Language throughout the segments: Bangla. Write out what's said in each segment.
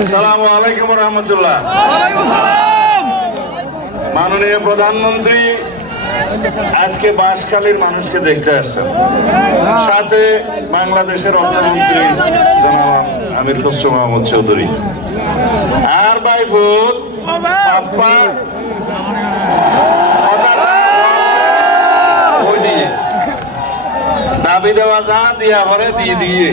আসসালামু আলাইকুম রহমতুল্লাহ। মাননীয় প্রধানমন্ত্রী আজকে বাঁশখালীর মানুষকে দেখতে আসছেন, সাথে বাংলাদেশের অর্থমন্ত্রী জনাব আমির খসরু মাহমুদ চৌধুরী আর বাইফুত পাপ্পা দাবি দেওয়া যা দিয়া করে দিয়ে দিয়ে,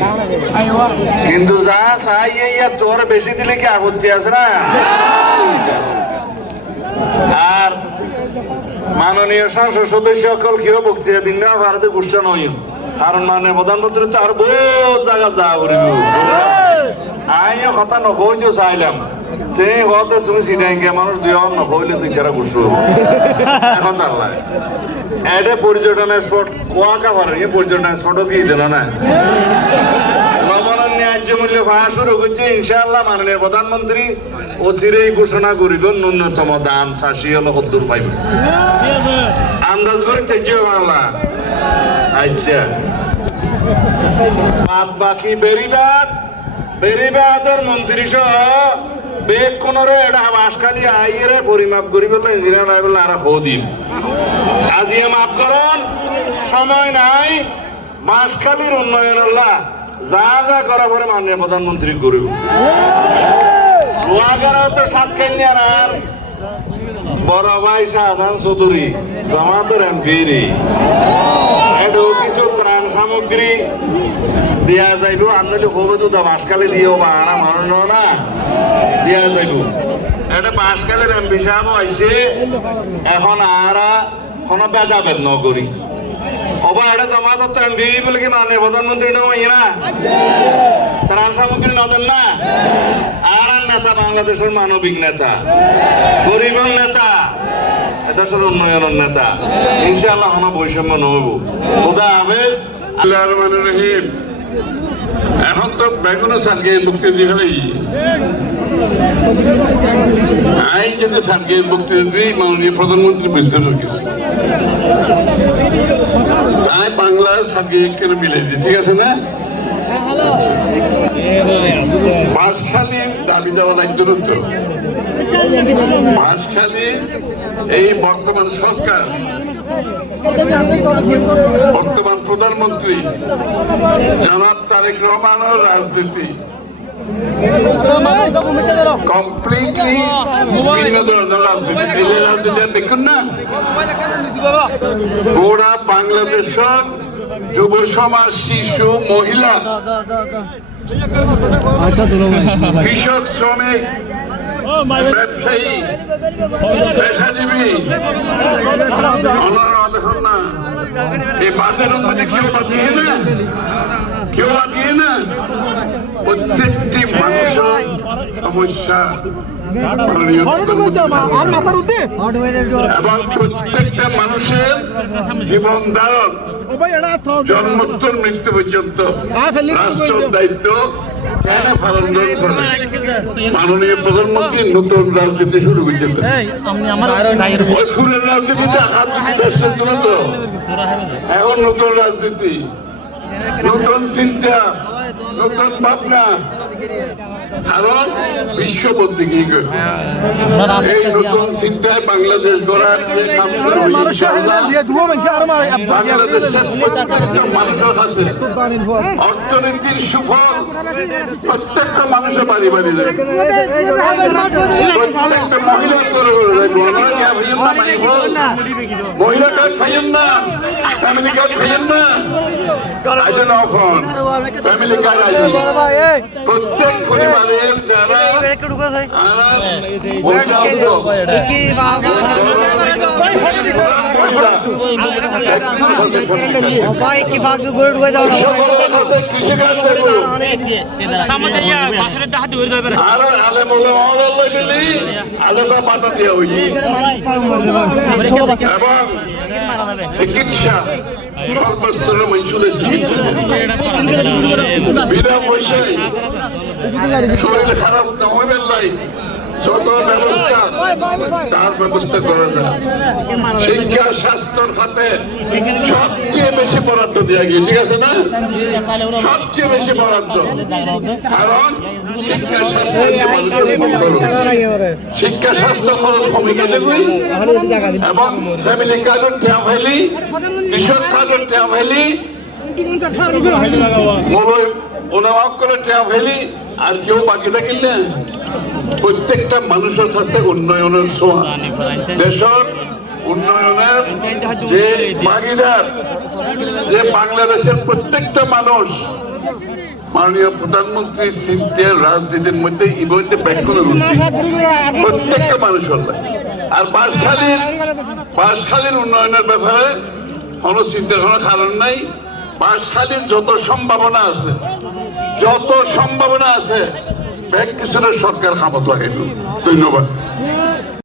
কিন্তু যা চাই তোর বেশি দিলে কি আপত্তি আছে না? আর মাননীয় সংসদ সদস্য সকল কেউ বক্তৃতা দিন না ভারতে গুচ্ছ নয়, কারণ মাননীয় প্রধানমন্ত্রী তো আর বহু জায়গা যা করিব আইও কথা নকইছো চাইলাম তে হতে তুমি সিনাইঙ্গে মানুষ দুই নকইলে তুই যারা গুছো এখন তার লাগে এটা পর্যটন স্পট কোয়াকা পারে পর্যটন স্পটও কি দিল না নবরণ ন্যায্য মূল্য পাওয়া শুরু করছে ইনশাআল্লাহ। মাননীয় প্রধানমন্ত্রী অচিরেই ঘোষণা করিল ন্যূনতম দাম ৮০ হলো ৭০ পাইব, আন্দাজ করে চেয়েছে বাংলা। আচ্ছা বাদ বাকি বেরিবাদর মন্ত্রী সহ বেগ কোনরে এটা বাঁশখালী আইরে পরিমাপ করি বললে ইঞ্জিনিয়ার আই বললে আর দিন আজিয়ে মাফ করেন, সময় নাই। বাঁশখালীর উন্নয়ন যা যা করা পরে মাননীয় প্রধানমন্ত্রী করব। গোয়াগারাও তো সাতকান্যার আর বড় ভাই শাহজাহান চৌধুরী জামাতের এমপি এটাও কিছু ত্রাণ সামগ্রী দেয়া যাইব, আনলে হবে তো বাঁশখালী দিয়েও বা আরা মানো না দেয়া যাইব। এটা বাঁশখালীর এমপি সাহেব আইসে এখন আরা কোনো ভেদাভেদ ন করি ওবা এটা জমা তো এমপি বলে কি মাননীয় প্রধানমন্ত্রী নয় না ত্রাণ সামগ্রী নদেন না। আর নেতা বাংলাদেশের মানবিক নেতা, গরিবের নেতা, এদেশের উন্নয়নের নেতা, ইনশাআল্লাহ কোনো বৈষম্য নহব। খোদা হাফেজ। আল্লাহর রহমানির রহিম। এখন তো বেগুনো সালকে বক্তৃতা দিয়ে ফেলাই আইন যদি সালকে বক্তৃতা দিই মাননীয় প্রধানমন্ত্রী বুঝতে কিছু তাই বাংলা সালকে কেন মিলে দিই, ঠিক আছে না? বাঁশখালীর দাবি দেওয়া লাগতো তো বাঁশখালী এই বর্তমান সরকার বর্তমান প্রধানমন্ত্রী জনাব তারেক রহমানের রাজনীতি কমপ্লিটলি ভিন্ন ধরনের রাজনীতি। এই যে রাজনীতি দেখুন না, গোড়া বাংলাদেশের যুব সমাজ, শিশু, মহিলা, কৃষক, শ্রমিক, ব্যবসায়ী, পেশাজীবী দেখুন না এই বাজারের মধ্যে কেউ বাদিয়ে না প্রত্যেকটি মানুষের সমস্যা এবং প্রত্যেকটা মানুষের জীবন ধারণ জন্মোত্তর মৃত্যু পর্যন্ত রাষ্ট্রের দায়িত্ব মাননীয় প্রধানমন্ত্রী নতুন রাজনীতি শুরু করেছেন। রাজনীতিতে তো এখন নতুন রাজনীতি, নতুন চিন্তা, নতুন ভাবনা, কারণ বিশ্ব বলতে কি এই নতুন চিন্তায় বাংলাদেশ গড়ার যে বাংলাদেশের প্রত্যেকটা মানুষের কাছে অর্থনীতির সুফল প্রত্যেকটা মানুষের বাড়ি বাড়ি যায়, প্রত্যেকটা মহিলার মহিলা কাজ খাইয়েন না, ফ্যামিলি কাজ খাইয়েন না, ফ্যামিলি কাজ প্রত্যেক পরিবারের যারা চিকিৎসা সর্বস্তরের মানুষের চিকিৎসা বিনা পয়সায় শরীরে খারাপ না হইবেন নাই যত ব্যবস্থা তার ব্যবস্থা করা যায়। শিক্ষা স্বাস্থ্যর খাতে সবচেয়ে বেশি বরাদ্দ দেওয়া গিয়ে, ঠিক আছে না? সবচেয়ে বেশি বরাদ্দ, কারণ শিক্ষা স্বাস্থ্য শিক্ষা স্বাস্থ্য খরচ কমে গেলে এবং ফ্যামিলি কার্ডের ট্যাম হইলি, কৃষক কার্ডের ট্যাম হইলি, ওনামাফ করে ট্যাম হইলি, আর কেউ বাকি থাকিল না। প্রত্যেকটা মানুষের কাছে উন্নয়নের ছোঁয়া, দেশের উন্নয়নের যে ভাগিদার, যে বাংলাদেশের প্রত্যেকটা মানুষ মাননীয় প্রধানমন্ত্রী চিন্তার রাজনীতির মধ্যে ইতিমধ্যে ব্যাখ্যা প্রত্যেকটা মানুষ হল। আর বাঁশখালীর উন্নয়নের ব্যাপারে কোনো চিন্তার কোনো কারণ নাই। বাঁশখালীর যত সম্ভাবনা আছে ব্যাংক কিশোরের সরকার খামত লাগাইল। ধন্যবাদ।